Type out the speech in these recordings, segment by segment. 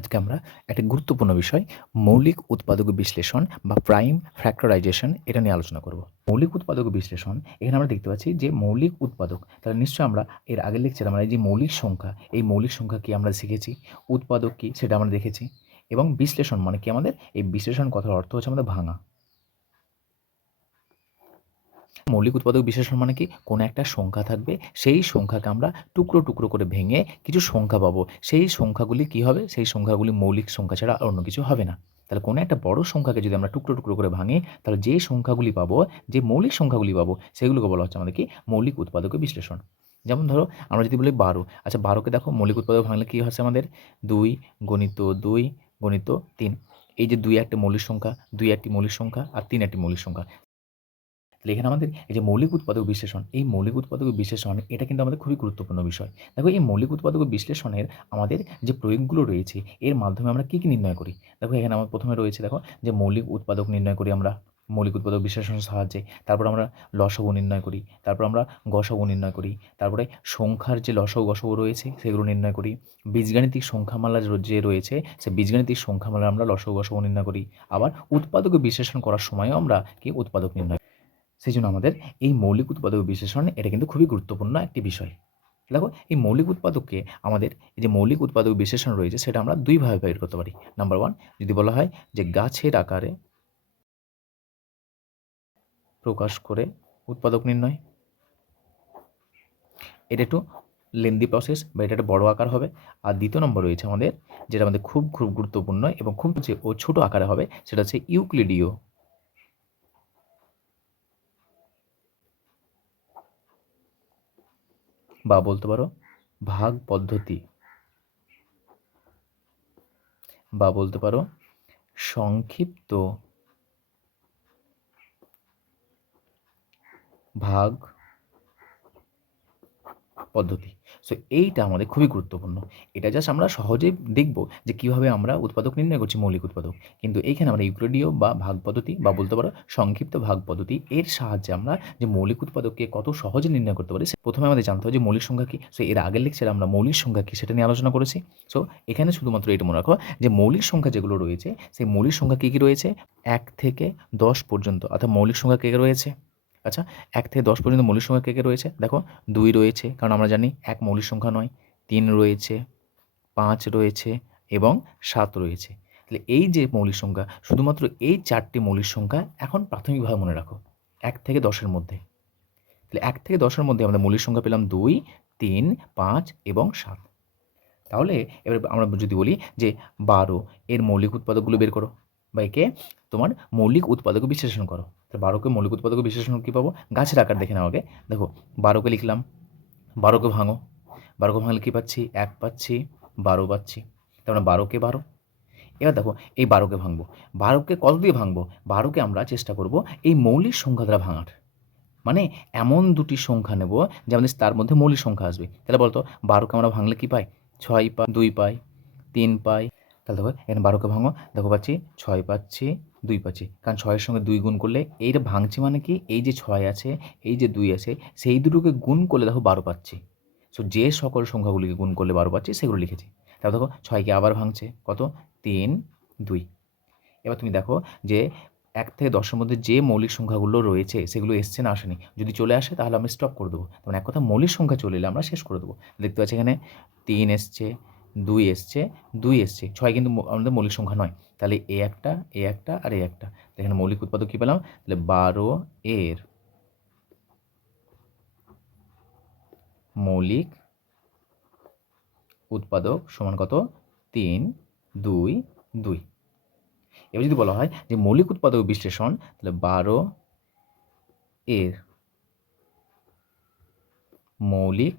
আজকে আমরা একটা গুরুত্বপূর্ণ বিষয়, মৌলিক উৎপাদক বিশ্লেষণ বা প্রাইম ফ্যাক্টরাইজেশন এটা নিয়ে আলোচনা করব। মৌলিক উৎপাদক বিশ্লেষণ, এখানে আমরা দেখতে পাচ্ছি যে মৌলিক উৎপাদক, তাহলে নিশ্চয়ই আমরা এর আগের লেকচার আমরা এই যে মৌলিক সংখ্যা, এই মৌলিক সংখ্যা কি আমরা শিখেছি, উৎপাদক কি সেটা আমরা দেখেছি এবং বিশ্লেষণ মানে কি আমাদের, এই বিশ্লেষণ কথার অর্থ হচ্ছে আমাদের ভাঙা। মৌলিক উৎপাদক বিশ্লেষণ মানে কি? কোনো একটা সংখ্যা থাকবে, সেই সংখ্যাকে আমরা টুকরো টুকরো করে ভেঙে কিছু সংখ্যা পাবো। সেই সংখ্যাগুলি কি হবে? সেই সংখ্যাগুলি মৌলিক সংখ্যা ছাড়া অন্য কিছু হবে না। তাহলে কোনো একটা বড় সংখ্যাকে যদি আমরা টুকরো টুকরো করে ভাঙি, তাহলে যে সংখ্যাগুলি পাবো, যে মৌলিক সংখ্যাগুলি পাবো, সেগুলোকে বলা হচ্ছে আমাদের কি? মৌলিক উৎপাদক বিশ্লেষণ। যেমন ধরো, আমরা যদি বলি বারো আচ্ছা বারোকে দেখো, মৌলিক উৎপাদক ভাঙলে কী হচ্ছে আমাদের? দুই গণিত দুই গণিত তিন। এই যে দুই একটা মৌলিক সংখ্যা, দুই একটি মৌলিক সংখ্যা আর তিন একটি মৌলিক সংখ্যা। তাহলে এখানে আমাদের এই যে মৌলিক উৎপাদক বিশ্লেষণ, এই মৌলিক উৎপাদক বিশ্লেষণ, এটা কিন্তু আমাদের খুবই গুরুত্বপূর্ণ বিষয়। দেখো, এই মৌলিক উৎপাদক বিশ্লেষণের আমাদের যে প্রয়োগগুলো রয়েছে, এর মাধ্যমে আমরা কী কী নির্ণয় করি? দেখো, এখানে আমার প্রথমে রয়েছে, দেখো, যে মৌলিক উৎপাদক নির্ণয় করি আমরা, মৌলিক উৎপাদক বিশ্লেষণের সাহায্যে। তারপর আমরা লসগু নির্ণয় করি, তারপর আমরা গসগু নির্ণয় করি, তারপরে সংখ্যার যে লসগু গসগু রয়েছে, সেগুলো নির্ণয় করি। বীজগাণিতিক সংখ্যামালা যে রয়েছে, সে বীজগাণিতিক সংখ্যামালা আমরা লসগু গসগু নির্ণয় করি। আবার উৎপাদক বিশ্লেষণ করার সময়ও আমরা কি উৎপাদক নির্ণয় সেই জন্য আমাদের এই মৌলিক উৎপাদক বিশ্লেষণ এটা কিন্তু খুবই গুরুত্বপূর্ণ একটি বিষয়। দেখো, এই মৌলিক উৎপাদককে আমাদের এই যে মৌলিক উৎপাদক বিশ্লেষণ রয়েছে সেটা আমরা দুইভাবে বের করতে পারি। নাম্বার ওয়ান যদি বলা হয় যে গাছের আকারে প্রকাশ করে উৎপাদক নির্ণয়। এটা একটু লেন্দি প্রসেস বা এটা একটা বড় আকার হবে। আর দ্বিতীয় নম্বর রয়েছে আমাদের, যেটা আমাদের খুব খুব গুরুত্বপূর্ণ এবং খুব যে ও ছোটো আকারে হবে, সেটা হচ্ছে ইউক্লিডিও বা বলতে পারো ভাগ পদ্ধতি বা বলতে পারো সংক্ষিপ্ত ভাগ পদ্ধতি। সো এইটা আমাদের খুবই গুরুত্বপূর্ণ। এটা জাস্ট আমরা সহজেই দেখব যে কীভাবে আমরা উৎপাদক নির্ণয় করছি মৌলিক উৎপাদক। কিন্তু এইখানে আমরা ইউক্লিডীয় বা ভাগ পদ্ধতি বা বলতে পারো সংক্ষিপ্ত ভাগ পদ্ধতি এর সাহায্যে আমরা যে মৌলিক উৎপাদককে কত সহজে নির্ণয় করতে পারি প্রথমে আমাদের জানতে হবে যে মৌলিক সংখ্যা কী। সো এর আগের লেকচারে আমরা মৌলিক সংখ্যা কী সেটা নিয়ে আলোচনা করেছি। সো এখানে শুধুমাত্র এটা মনে রাখো যে মৌলিক সংখ্যা যেগুলো রয়েছে, সেই মৌলিক সংখ্যা কী কী রয়েছে? এক থেকে দশ পর্যন্ত অর্থাৎ মৌলিক সংখ্যা কে রয়েছে? আচ্ছা এক থেকে দশ পর্যন্ত মৌলিক সংখ্যা কে কে রয়েছে? দেখো, দুই রয়েছে, কারণ আমরা জানি এক মৌলিক সংখ্যা নয়, তিন রয়েছে, পাঁচ রয়েছে এবং সাত রয়েছে। তাহলে এই যে মৌলিক সংখ্যা, শুধুমাত্র এই চারটি মৌলিক সংখ্যা এখন প্রাথমিকভাবে মনে রাখো, এক থেকে দশের মধ্যে। তাহলে এক থেকে দশের মধ্যে আমাদের মৌলিক সংখ্যা পেলাম দুই, তিন, পাঁচ এবং সাত। তাহলে এবার আমরা যদি বলি যে বারো, এর মৌলিক উৎপাদকগুলো বের করো। বা একে তোমার মৌলিক উৎপাদক বিশ্লেষণ করো। তো বারোকে মৌলিক উৎপাদক বিশ্লেষণ কী পাবো? গাছের আকার দেখে নাও আগে। দেখো, বারোকে লিখলাম, বারোকে ভাঙো। বারোকে ভাঙলে কী পাচ্ছি? এক পাচ্ছি, বারো পাচ্ছি। তার মানে বারোকে বারো। এবার দেখো, এই বারোকে ভাঙবো। বারোকে কত দিয়ে ভাঙবো? বারোকে আমরা চেষ্টা করব এই মৌলিক সংখ্যা দ্বারা ভাঙার। মানে এমন দুটি সংখ্যা নেব যে আমাদের তার মধ্যে মৌলিক সংখ্যা আসবে। তাহলে বলতো, বারোকে আমরা ভাঙলে কী পাই? ছয় পাই, দুই পাই, তিন পাই তাহলে দেখো এখানে বারোকে ভাঙো, দেখো পাচ্ছি ছয় পাচ্ছি, দুই পাচ্ছি। কারণ ছয়ের সঙ্গে দুই গুণ করলে এইটা ভাঙছি মানে কি? এই যে ছয় আছে, এই যে দুই আছে, সেই দুটোকে গুণ করলে দেখো বারো পাচ্ছি। সো যে সকল সংখ্যাগুলিকে গুণ করলে বারো পাচ্ছি, সেগুলো লিখেছি। তাহলে দেখো ছয়কে আবার ভাঙছে, কত? তিন, দুই। এবার তুমি দেখো যে এক থেকে দশের মধ্যে যে মৌলিক সংখ্যাগুলো রয়েছে, সেগুলো এসছে না আসেনি। যদি চলে আসে, তাহলে আমি স্টপ করে দেবো। তখন এক কথা মৌলিক সংখ্যা চলে এলে আমরা শেষ করে দেবো। দেখতে পাচ্ছি এখানে তিন এসছে দুই এসছে দুই এসছে, ছয় কিন্তু আমাদের মৌলিক সংখ্যা নয়। তাহলে এ একটা এ একটা আর এ একটা। এখানে মৌলিক উৎপাদক কী পেলাম? তাহলে বারো এর মৌলিক উৎপাদক সমান কত? তিন, দুই দুই। এবার যদি বলা হয় যে মৌলিক উৎপাদক বিশ্লেষণ, তাহলে বারো এর মৌলিক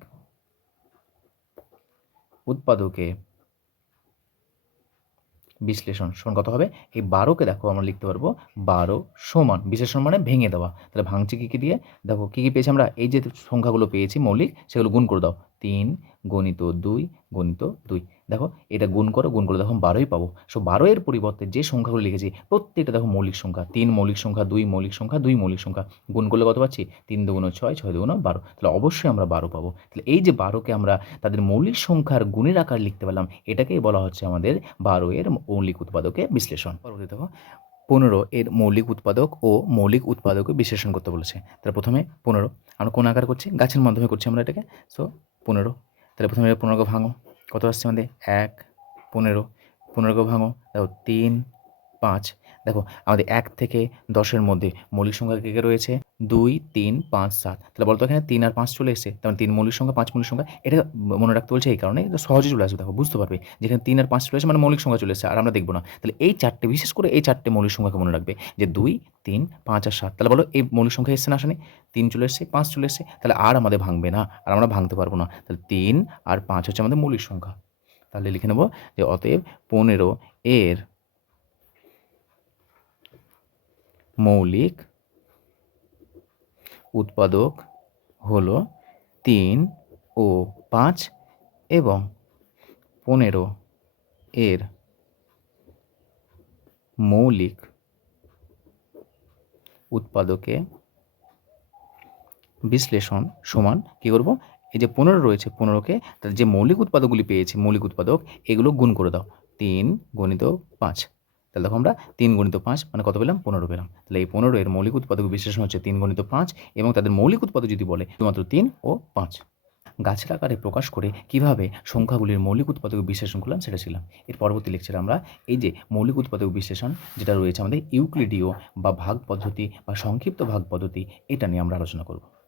উৎপাদকে বিশ্লেষণ সমান কত হবে? এই বারোকে দেখো আমরা লিখতে পারব বারো সমান, বিশ্লেষণ মানে ভেঙে দেওয়া। তাহলে ভাঙছে কী কী দিয়ে? দেখো কী কী পেয়েছি আমরা? এই যে সংখ্যাগুলো পেয়েছি মৌলিক, সেগুলো গুণ করে দাও। তিন গণিত দুই গণিত দুই। দেখো, এটা গুণ করো, গুণ করলে দেখো বারোই পাবো। সো বারোয়ের পরিবর্তে যে সংখ্যাগুলো লিখেছি, প্রত্যেকটা দেখো মৌলিক সংখ্যা। তিন মৌলিক সংখ্যা, দুই মৌলিক সংখ্যা, দুই মৌলিক সংখ্যা। গুণ করলে কত পাচ্ছি? তিন দুগুণ ছয় ছয় দুগুণ বারো। তাহলে অবশ্যই আমরা বারো পাবো। তাহলে এই যে বারোকে আমরা তাদের মৌলিক সংখ্যার গুণের আকার লিখতে পারলাম, এটাকেই বলা হচ্ছে আমাদের বারো এর মৌলিক উৎপাদকের বিশ্লেষণ। পরবর্তী দেখো, পনেরো এর মৌলিক উৎপাদক ও মৌলিক উৎপাদকে বিশ্লেষণ করতে বলেছে। তাহলে প্রথমে পনেরো, আমরা কোন আকার করছি? গাছের মাধ্যমে করছি আমরা এটাকে। সো পনেরো। তাহলে প্রথমে পনেরোকে ভাঙো। কত আসছে আমাদের? এক, পনেরো। পনেরোকে ভাঙো দেখো তিন, পাঁচ। দেখো, আমাদের এক থেকে দশের মধ্যে মৌলিক সংখ্যা কে কে রয়েছে? দুই, তিন, পাঁচ, সাত। তাহলে বলতো এখানে তিন আর পাঁচ চলে এসেছে। তার মানে তিন মৌলিক সংখ্যা, পাঁচ মৌলিক সংখ্যা, এটা মনে রাখতে বলছে এই কারণে সহজে চলে আসবে, দেখো, বুঝতে পারবে। যেখানে তিন আর পাঁচ চলে এসেছে মানে মৌলিক সংখ্যা চলে এসেছে, আর আমরা দেখব না। তাহলে এই চারটে, বিশেষ করে এই চারটে মৌলিক সংখ্যাকে মনে রাখবে যে দুই, তিন, পাঁচ আর সাত। তাহলে বলো, এই মৌলিক সংখ্যা এসছে না আসেনি? তিন চলে এসছে, পাঁচ চলে এসছে, তাহলে আর আমাদের ভাঙবে না, আর আমরা ভাঙতে পারব না। তাহলে তিন আর পাঁচ হচ্ছে আমাদের মৌলিক সংখ্যা। তাহলে লিখে নেব যে অতএব পনেরো এর মৌলিক উৎপাদক হলো তিন ও পাঁচ এবং পনেরো এর মৌলিক উৎপাদকে বিশ্লেষণ সমান কী করব? এই যে পনেরো রয়েছে, পনেরোকে তার যে মৌলিক উৎপাদকগুলি পেয়েছি, মৌলিক উৎপাদক, এগুলো গুণ করে দাও। তিন গণিত পাঁচ। তাহলে দেখো আমরা তিন গণিত পাঁচ মানে কত পেলাম? পনেরো পেলাম। তাহলে এই পনেরো এর মৌলিক উৎপাদক বিশ্লেষণ হচ্ছে তিন গণিত পাঁচ এবং তাদের মৌলিক উৎপাদক যদি বলে, শুধুমাত্র তিন ও পাঁচ। গাছের আকারে প্রকাশ করে কীভাবে সংখ্যাগুলির মৌলিক উৎপাদক বিশ্লেষণ করলাম সেটা ছিলাম এর পরবর্তী লেকচারে আমরা এই যে মৌলিক উৎপাদক বিশ্লেষণ যেটা রয়েছে আমাদের ইউক্লিডীয় বা ভাগ পদ্ধতি বা সংক্ষিপ্ত ভাগ পদ্ধতি, এটা নিয়ে আমরা আলোচনা করব।